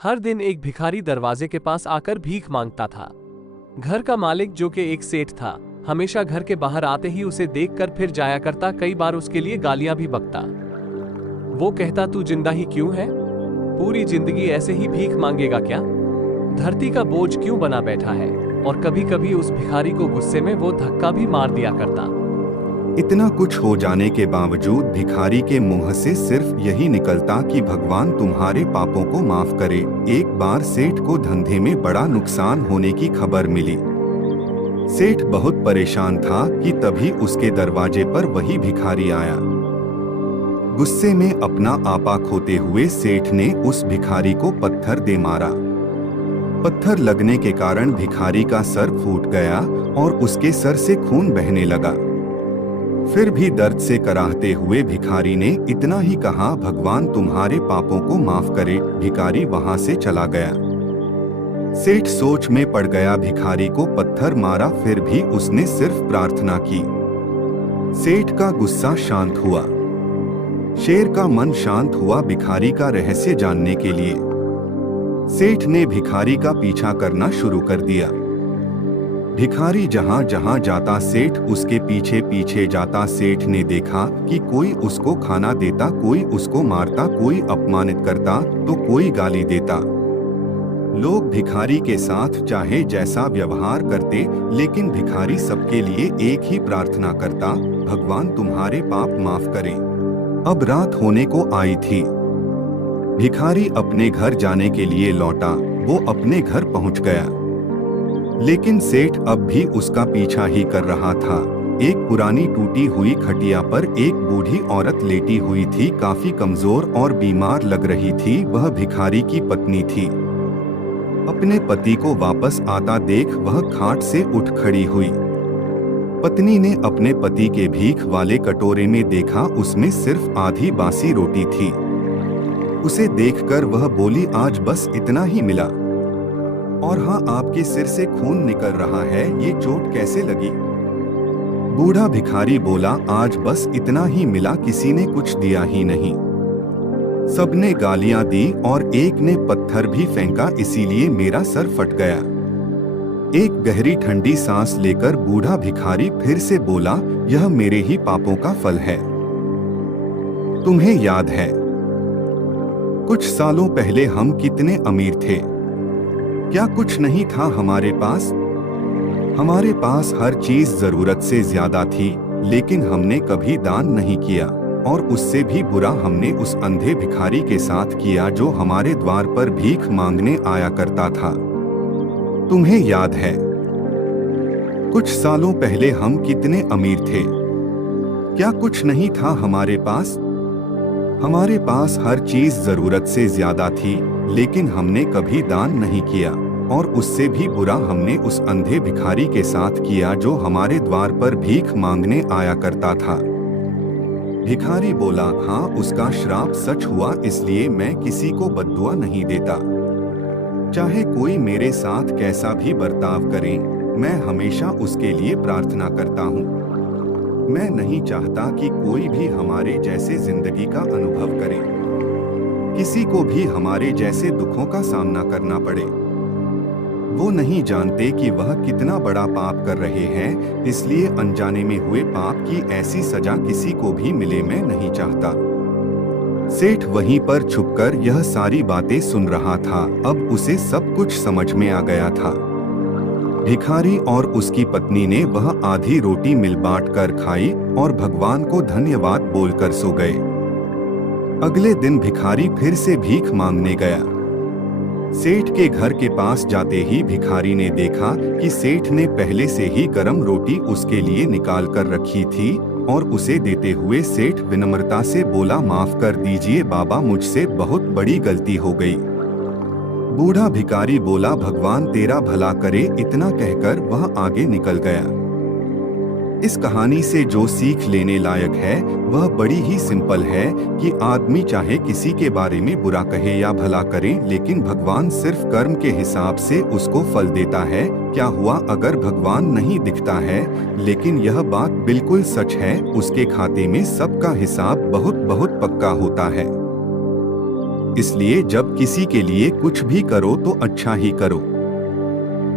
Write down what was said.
हर दिन एक भिखारी दरवाजे के पास आकर भीख मांगता था। घर का मालिक, जो कि एक सेठ था, हमेशा घर के बाहर आते ही उसे देखकर फिर जाया करता। कई बार उसके लिए गालियां भी बकता। वो कहता, तू जिंदा ही क्यों है? पूरी जिंदगी ऐसे ही भीख मांगेगा क्या? धरती का बोझ क्यों बना बैठा है? और कभी कभी उस भिखारी को गुस्से में वो धक्का भी मार दिया करता। इतना कुछ हो जाने के बावजूद भिखारी के मुंह से सिर्फ यही निकलता कि भगवान तुम्हारे पापों को माफ करे। एक बार सेठ को धंधे में बड़ा नुकसान होने की खबर मिली। सेठ बहुत परेशान था कि तभी उसके दरवाजे पर वही भिखारी आया। गुस्से में अपना आपा खोते हुए सेठ ने उस भिखारी को पत्थर दे मारा। पत्थर लगने के कारण भिखारी का सर फूट गया और उसके सर से खून बहने लगा। फिर भी दर्द से कराहते हुए भिखारी ने इतना ही कहा, भगवान तुम्हारे पापों को माफ करे। भिखारी वहां से चला गया। सेठ सोच में पड़ गया। भिखारी को पत्थर मारा, फिर भी उसने सिर्फ प्रार्थना की। सेठ का गुस्सा शांत हुआ। शेर का मन शांत हुआ भिखारी का रहस्य जानने के लिए। सेठ ने भिखारी का पीछा करना शुरू कर दिया। भिखारी जहां जहां जाता सेठ उसके पीछे पीछे जाता। सेठ ने देखा कि कोई उसको खाना देता, कोई उसको मारता, कोई अपमानित करता तो कोई गाली देता। लोग भिखारी के साथ चाहे जैसा व्यवहार करते, लेकिन भिखारी सबके लिए एक ही प्रार्थना करता, भगवान तुम्हारे पाप माफ करें। अब रात होने को आई थी। भिखारी अपने घर जाने के लिए लौटा। वो अपने घर पहुंच गया, लेकिन सेठ अब भी उसका पीछा ही कर रहा था। एक पुरानी टूटी हुई खटिया पर एक बूढ़ी औरत लेटी हुई थी। काफी कमजोर और बीमार लग रही थी। वह भिखारी की पत्नी थी। अपने पति को वापस आता देख वह खाट से उठ खड़ी हुई। पत्नी ने अपने पति के भीख वाले कटोरे में देखा, उसमें सिर्फ आधी बासी रोटी थी। उसे देखकर वह बोली, आज बस इतना ही मिला। और हाँ, आपके सिर से खून निकल रहा है, ये चोट कैसे लगी? बूढ़ा भिखारी बोला, आज बस इतना ही मिला, किसी ने कुछ दिया ही नहीं। सबने गालियां दी और एक ने पत्थर भी फेंका, इसीलिए मेरा सर फट गया। एक गहरी ठंडी सांस लेकर बूढ़ा भिखारी फिर से बोला, यह मेरे ही पापों का फल है। तुम्हें याद है, कुछ सालों पहले हम कितने अमीर थे? क्या कुछ नहीं था हमारे पास? हमारे पास हर चीज जरूरत से ज्यादा थी, लेकिन हमने कभी दान नहीं किया। और उससे भी बुरा हमने उस अंधे भिखारी के साथ किया जो हमारे द्वार पर भीख मांगने आया करता था। तुम्हें याद है, कुछ सालों पहले हम कितने अमीर थे? क्या कुछ नहीं था हमारे पास? हमारे पास हर चीज जरूरत से ज्यादा थी, लेकिन हमने कभी दान नहीं किया। और उससे भी बुरा हमने उस अंधे भिखारी के साथ किया जो हमारे द्वार पर भीख मांगने आया करता था। भिखारी बोला, हाँ, उसका श्राप सच हुआ, इसलिए मैं किसी को बद्दुआ नहीं देता। चाहे कोई मेरे साथ कैसा भी बर्ताव करे, मैं हमेशा उसके लिए प्रार्थना करता हूँ। मैं नहीं चाहता कि कोई भी हमारे जैसे जिंदगी का अनुभव करे, किसी को भी हमारे जैसे दुखों का सामना करना पड़े। वो नहीं जानते कि वह कितना बड़ा पाप कर रहे हैं, इसलिए अनजाने में हुए पाप की ऐसी सजा किसी को भी मिले, मैं नहीं चाहता। सेठ वहीं पर छुपकर यह सारी बातें सुन रहा था। अब उसे सब कुछ समझ में आ गया था। भिखारी और उसकी पत्नी ने वह आधी रोटी मिल बांट कर खाई और भगवान को धन्यवाद बोलकर सो गए। अगले दिन भिखारी फिर से भीख मांगने गया। सेठ के घर के पास जाते ही भिखारी ने देखा कि सेठ ने पहले से ही गर्म रोटी उसके लिए निकाल कर रखी थी और उसे देते हुए सेठ विनम्रता से बोला, माफ कर दीजिए बाबा, मुझसे बहुत बड़ी गलती हो गई। बूढ़ा भिखारी बोला, भगवान तेरा भला करे। इतना कहकर वह आगे निकल गया। इस कहानी से जो सीख लेने लायक है वह बड़ी ही सिंपल है कि आदमी चाहे किसी के बारे में बुरा कहे या भला करे, लेकिन भगवान सिर्फ कर्म के हिसाब से उसको फल देता है। क्या हुआ अगर भगवान नहीं दिखता है, लेकिन यह बात बिल्कुल सच है, उसके खाते में सबका हिसाब बहुत बहुत पक्का होता है। इसलिए जब किसी के लिए कुछ भी करो तो अच्छा ही करो।